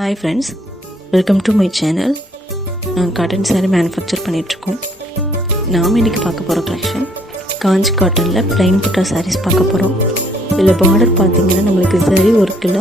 Hi friends, welcome to my channel. நாங்கள் cotton sari manufacture பண்ணிகிட்ருக்கோம். நாம் இன்றைக்கி பார்க்க போகிற கலெக்ஷன் காஞ்சி காட்டனில் ப்ளைன் புட்டா சாரீஸ் பார்க்க போகிறோம். இதில் பார்டர் பார்த்திங்கன்னா நம்மளுக்கு சரி ஒர்க்கில்